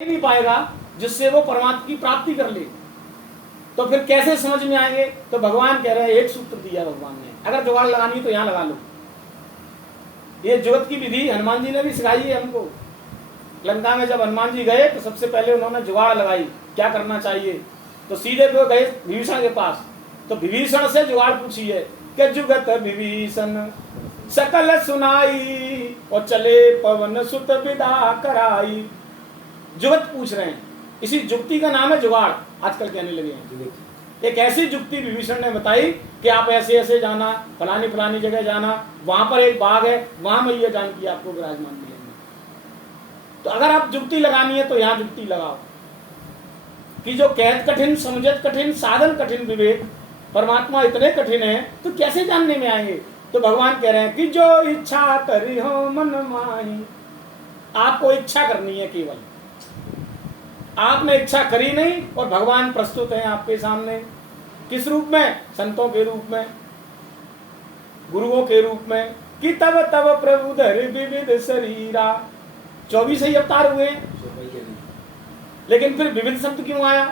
नहीं पाएगा जिससे वो परमात्मा की प्राप्ति कर ले। तो फिर कैसे समझ में आएंगे? तो भगवान कह रहे हैं, एक सूत्र दिया भगवान ने, अगर जुगाड़ लगानी तो यहां लगा लो। ये जुगत की विधि हनुमान जी ने भी सिखाई है हमको। लंका में जब हनुमान जी गए तो सबसे पहले उन्होंने जुगाड़ लगाई, क्या करना चाहिए। तो सीधे वो गए विभीषण के पास, तो विभीषण से जुगाड़ पूछी है कि जुगत विभीषण सकल सुनाई और चले पवन सुत विदा कराई। जुगत पूछ रहे हैं, इसी जुक्ति का नाम है जुगाड़। आजकल कहने लगे हैं एक ऐसी जुक्ति विभीषण ने बताई कि आप ऐसे ऐसे जाना, फलानी फलानी जगह जाना, वहां पर एक बाग है, वहां मैया जानकी आपको विराजमान मिलेंगे। तो अगर आप जुक्ति लगानी है तो यहां जुक्ति लगाओ कि जो कहत कठिन समझत कठिन साधन कठिन विवेक, परमात्मा इतने कठिन है तो कैसे जानने में आएंगे। तो भगवान कह रहे हैं कि जो इच्छा करी हो मन माही। आपको इच्छा करनी है, केवल आपने इच्छा करी नहीं और भगवान प्रस्तुत हैं आपके सामने। किस रूप में? संतों के रूप में, गुरुओं के रूप में। कि तब तब प्रभु धरि विविध शरीरा। 24 ही अवतार हुए, लेकिन फिर विविध शब्द क्यों आया?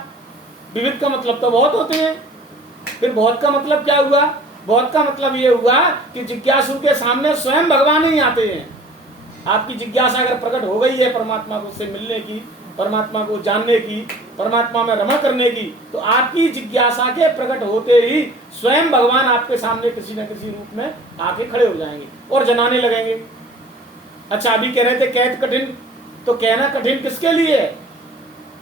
विविध का मतलब तो बहुत होते हैं। फिर बहुत का मतलब क्या हुआ? बहुत का मतलब ये हुआ कि जिज्ञासु के सामने स्वयं भगवान ही आते हैं। आपकी जिज्ञासा अगर प्रकट हो गई है परमात्मा को से मिलने की, परमात्मा को जानने की, परमात्मा में रमण करने की, तो आपकी जिज्ञासा के प्रकट होते ही स्वयं भगवान आपके सामने किसी न किसी रूप में आके खड़े हो जाएंगे और जनाने लगेंगे। अच्छा, अभी कह रहे थे कहत कठिन, तो कहना कठिन किसके लिए है?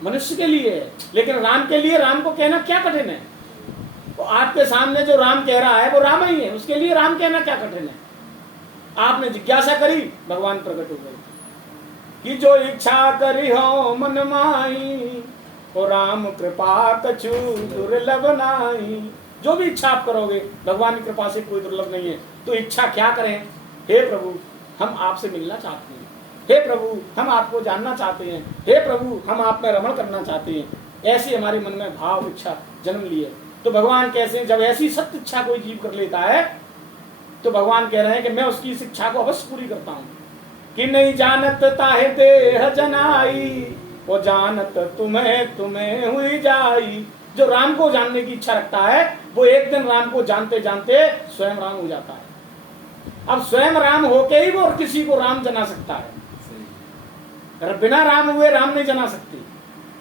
मनुष्य के लिए है। लेकिन राम के लिए, राम को कहना क्या कठिन है? तो आपके सामने जो राम कह रहा है वो राम ही है, उसके लिए राम कहना क्या कठिन है? आपने जिज्ञासा करी, भगवान प्रकट हो गए कि जो इच्छा करी हो मन माही और राम कृपा कछु दुर्लभ नाही। जो भी इच्छा आप करोगे, भगवान की कृपा से कोई दुर्लभ नहीं है। तो इच्छा क्या करें? हे प्रभु, हम आपसे मिलना चाहते हैं। हे प्रभु, हम आपको जानना चाहते हैं। हे प्रभु, हम आप में रमण करना चाहते हैं। ऐसी हमारे मन में भाव इच्छा जन्म ली है। तो भगवान कैसे, जब ऐसी सत्य इच्छा कोई जीव कर लेता है तो भगवान कह रहे हैं कि मैं उसकी इस इच्छा को अवश्य पूरी करता हूं। कि नहीं जानत ताहे देह जनाई, वो जानत तुम्हें तुम्हें हुई जाई। जो राम को जानने की इच्छा रखता है वो एक दिन राम को जानते जानते स्वयं राम हो जाता है। अब स्वयं राम होके ही वो किसी को राम जना सकता है, अगर बिना राम हुए राम नहीं जना सकती।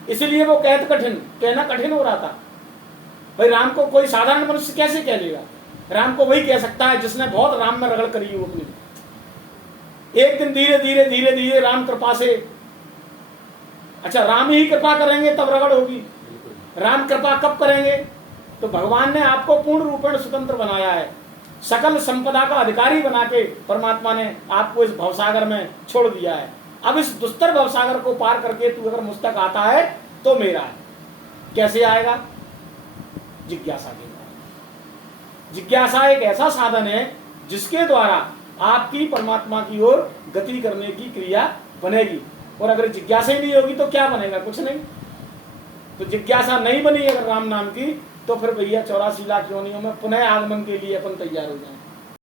इसीलिए वो कहत कठिन, कहना कठिन हो रहा था। भाई राम को कोई साधारण मनुष्य कैसे कह लेगा? राम को वही कह सकता है जिसने बहुत राम में रगड़ करी हो अपनी। एक दिन धीरे धीरे धीरे धीरे राम कृपा से, अच्छा राम ही कृपा करेंगे तब रगड़ होगी। राम कृपा कब करेंगे? तो भगवान ने आपको पूर्ण रूपेण स्वतंत्र बनाया है, सकल संपदा का अधिकारी बना के परमात्मा ने आपको इस भवसागर में छोड़ दिया है। अब इस दुस्तर भवसागर को पार करके तू अगर मुझ तक आता है तो मेरा है। कैसे आएगा? जिज्ञासा के द्वारा। जिज्ञासा एक ऐसा साधन है जिसके द्वारा आपकी परमात्मा की ओर गति करने की क्रिया बनेगी। और अगर जिज्ञासा ही नहीं होगी तो क्या बनेगा? कुछ नहीं। तो जिज्ञासा नहीं बनी अगर राम नाम की, तो फिर भैया 84 लाख योनियों में पुनः आगमन के लिए अपन तैयार हो जाएं।